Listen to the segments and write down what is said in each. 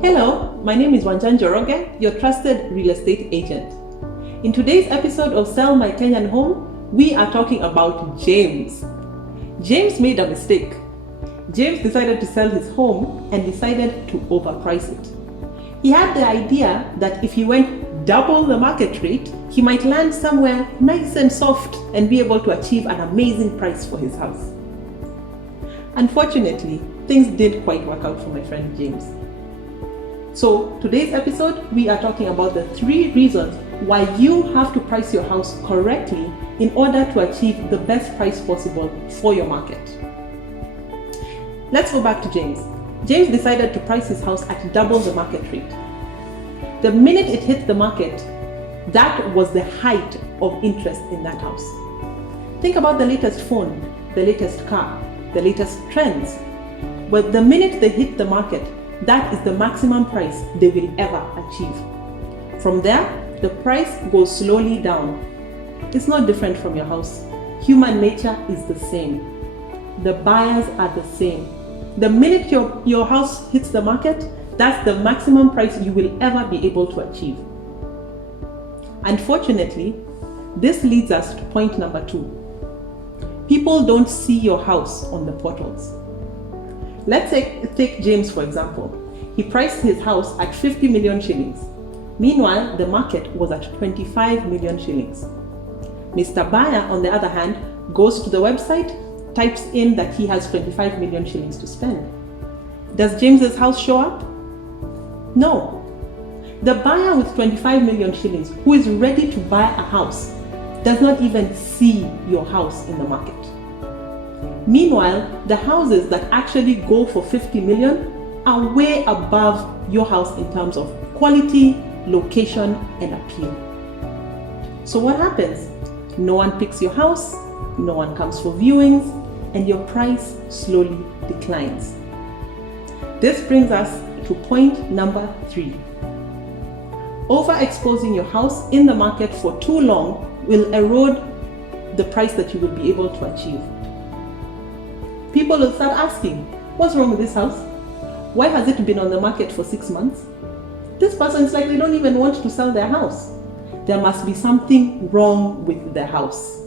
Hello, my name is Wanja, your trusted real estate agent. In today's episode of Sell My Kenyan Home, we are talking about James. James made a mistake. James decided to sell his home and decided to overprice it. He had the idea that if he went double the market rate, he might land somewhere nice and soft and be able to achieve an amazing price for his house. Unfortunately, things didn't quite work out for my friend James. So today's episode, we are talking about the 3 reasons why you have to price your house correctly in order to achieve the best price possible for your market. Let's go back to James. James decided to price his house at double the market rate. The minute it hit the market, that was the height of interest in that house. Think about the latest phone, the latest car, the latest trends. But the minute they hit the market, that is the maximum price they will ever achieve. From there, the price goes slowly down. It's not different from your house. Human nature is the same. The buyers are the same. The minute your house hits the market, that's the maximum price you will ever be able to achieve. Unfortunately, this leads us to point number 2. People don't see your house on the portals. Let's take James for example. He priced his house at 50 million shillings. Meanwhile, the market was at 25 million shillings. Mr. Buyer, on the other hand, goes to the website, types in that he has 25 million shillings to spend. Does James's house show up? No. The buyer with 25 million shillings who is ready to buy a house does not even see your house in the market. Meanwhile, the houses that actually go for 50 million are way above your house in terms of quality, location, and appeal. So what happens? No one picks your house, no one comes for viewings, and your price slowly declines. This brings us to point number 3. Overexposing your house in the market for too long will erode the price that you will be able to achieve. People will start asking, what's wrong with this house? Why has it been on the market for 6 months? This person is like they don't even want to sell their house. There must be something wrong with their house.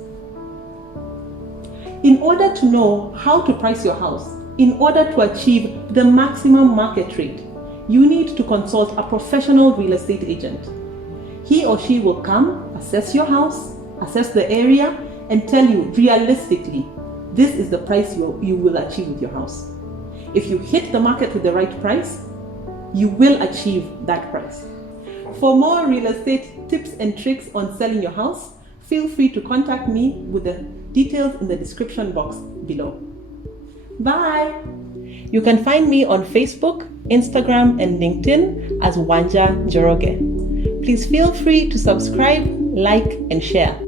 In order to know how to price your house, in order to achieve the maximum market rate, you need to consult a professional real estate agent. He or she will come, assess your house, assess the area, and tell you realistically, this is the price you will achieve with your house. If you hit the market with the right price, you will achieve that price. For more real estate tips and tricks on selling your house, feel free to contact me with the details in the description box below. Bye! You can find me on Facebook, Instagram, and LinkedIn as Wanja Njoroge. Please feel free to subscribe, like, and share.